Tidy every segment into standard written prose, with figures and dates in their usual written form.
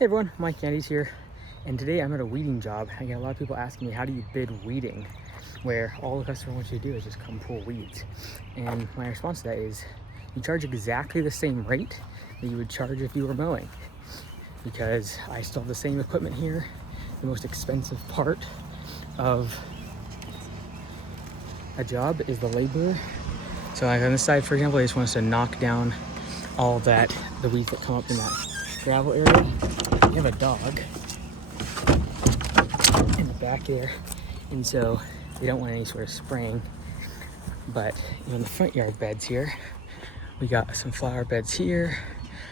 Hey everyone, Mike Yandes here, and today I'm at a weeding job. I get a lot of people asking me, how do you bid weeding? Where all the customer wants you to do is just come pull weeds. And my response to that is, you charge exactly the same rate that you would charge if you were mowing. Because I still have the same equipment here. The most expensive part of a job is the labor. So like on this side, for example, I just want us to knock down all the weeds that come up in that gravel area. We have a dog in the back there, and so we don't want any sort of spraying. But in the front yard beds here, we got some flower beds here,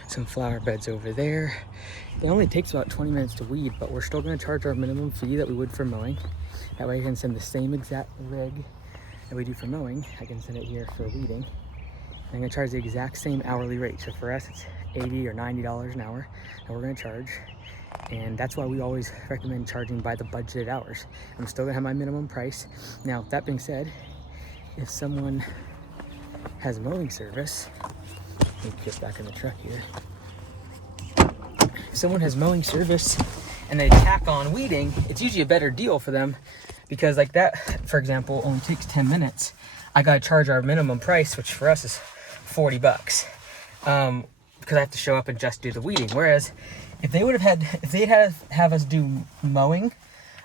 some flower beds over there. It only takes about 20 minutes to weed, but we're still going to charge our minimum fee that we would for mowing. That way I can send the same exact rig that we do for mowing. I can send it here for weeding. I'm going to charge the exact same hourly rate. So for us, it's $80 or $90 an hour that we're going to charge. And that's why we always recommend charging by the budgeted hours. I'm still going to have my minimum price. Now, that being said, if someone has mowing service, let me get back in the truck here. If someone has mowing service and they tack on weeding, it's usually a better deal for them, because like that, for example, only takes 10 minutes. I got to charge our minimum price, which for us is $40, because I have to show up and just do the weeding. Whereas if they'd have us do mowing,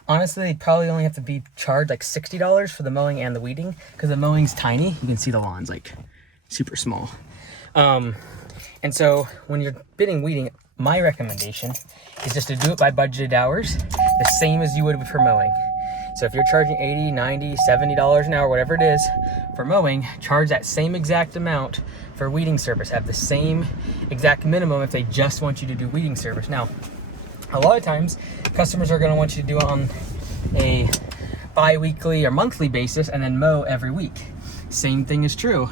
honestly, they'd probably only have to be charged like $60 for the mowing and the weeding, because the mowing's tiny. You can see the lawn's like super small. And so when you're bidding weeding, my recommendation is just to do it by budgeted hours, the same as you would for mowing. So if you're charging $80, $90, $70 an hour, whatever it is for mowing, charge that same exact amount for weeding service. Have the same exact minimum if they just want you to do weeding service. Now, a lot of times, customers are going to want you to do it on a bi-weekly or monthly basis and then mow every week. Same thing is true.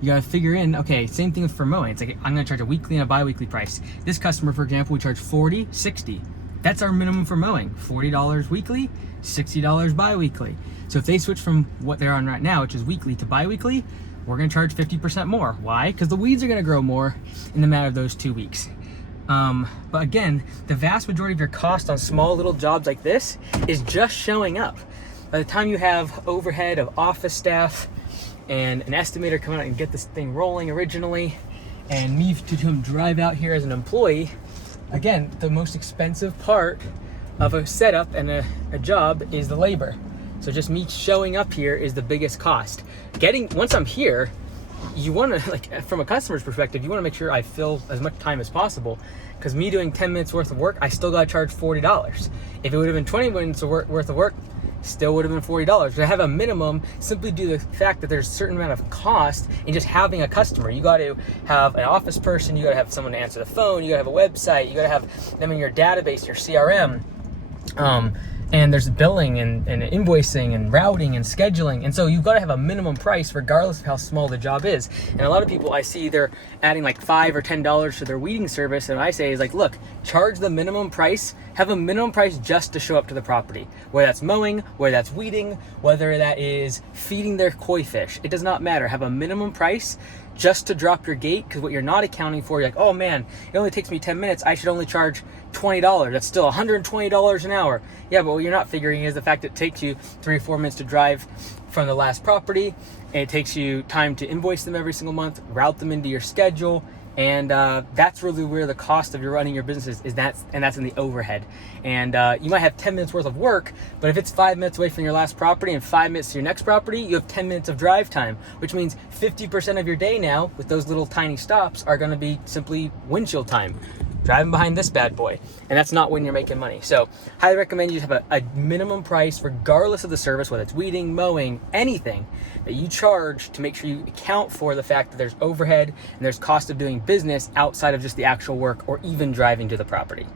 You got to figure in, okay, same thing for mowing. It's like, I'm going to charge a weekly and a bi-weekly price. This customer, for example, we charge $40, $60. That's our minimum for mowing. $40 weekly, $60 bi-weekly. So if they switch from what they're on right now, which is weekly, to bi-weekly, we're going to charge 50% more. Why? Because the weeds are going to grow more in the matter of those 2 weeks. But again, the vast majority of your cost on small little jobs like this is just showing up. By the time you have overhead of office staff and an estimator come out and get this thing rolling originally, and me to drive out here as an employee, again, the most expensive part of a setup and a job is the labor. So just me showing up here is the biggest cost. Once I'm here, you want to, like, from a customer's perspective, you want to make sure I fill as much time as possible, because me doing 10 minutes worth of work, I still got to charge $40. If it would have been 20 minutes worth of work, still would have been $40. To have a minimum simply due to the fact that there's a certain amount of cost in just having a customer. You got to have an office person, you got to have someone to answer the phone, you got to have a website, you got to have them in your database, your CRM. And there's billing and invoicing and routing and scheduling. And so you've got to have a minimum price regardless of how small the job is. And a lot of people I see, they're adding like $5 or $10 to their weeding service. And what I say is like, look, charge the minimum price, have a minimum price just to show up to the property. Whether that's mowing, whether that's weeding, whether that is feeding their koi fish. It does not matter. Have a minimum price just to drop your gate, because what you're not accounting for, you're like, oh man, it only takes me 10 minutes, I should only charge $20. That's still $120 an hour. Yeah, but what you're not figuring is the fact that it takes you 3 or 4 minutes to drive from the last property, and it takes you time to invoice them every single month, route them into your schedule, and that's really where the cost of your running your business is. That's in the overhead. And you might have 10 minutes worth of work, but if it's 5 minutes away from your last property and 5 minutes to your next property, you have 10 minutes of drive time, which means 50% of your day now with those little tiny stops are going to be simply windshield time, driving behind this bad boy. And that's not when you're making money. So highly recommend you have a minimum price regardless of the service, whether it's weeding, mowing, anything that you charge, to make sure you account for the fact that there's overhead and there's cost of doing business outside of just the actual work or even driving to the property.